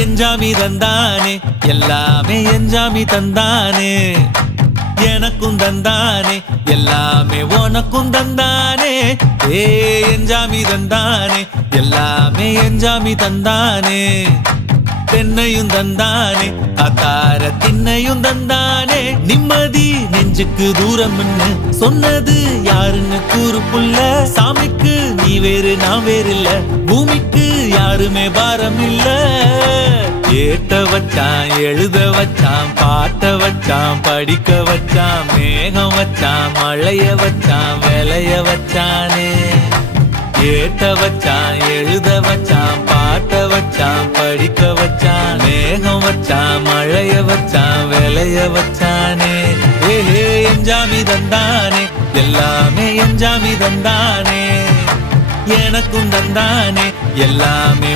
எஞ்சாமி தந்தானே எல்லாமே எஞ்சாமி தந்தானே எனக்கும் தந்தானே எல்லாமே உனக்கும் தந்தானே ஏ எஞ்சாமி தந்தானே எல்லாமே எஞ்சாமி தந்தானே தென்னையும் தந்தானே அத்தார திண்ணையும் தந்தானே நிம்மதி நெஞ்சுக்கு தூரம் சொன்னது யாருன்னு கூறு புள்ள சாமிக்கு நீ வேறு நான் வேறு இல்ல பூமிக்கு யாருமே பாரம் இல்ல ஏட்ட வச்சான் எழுத வச்சான் பாட்ட வச்சான் படிக்க வச்சான் மேகம் வச்சான் மழைய வச்சான் விளைய வச்சானே ஏட்ட வச்சான் எழுத வச்சான் பாட்ட வச்சான் படிக்க வச்சான் மேகம் வச்சான் மழைய வச்சான் விளைய வச்சானே ஏஹே எஞ்சாமி தந்தானே எல்லாமே எஞ்சாமி தந்தானே எனக்கும் தந்தானே எல்லாமே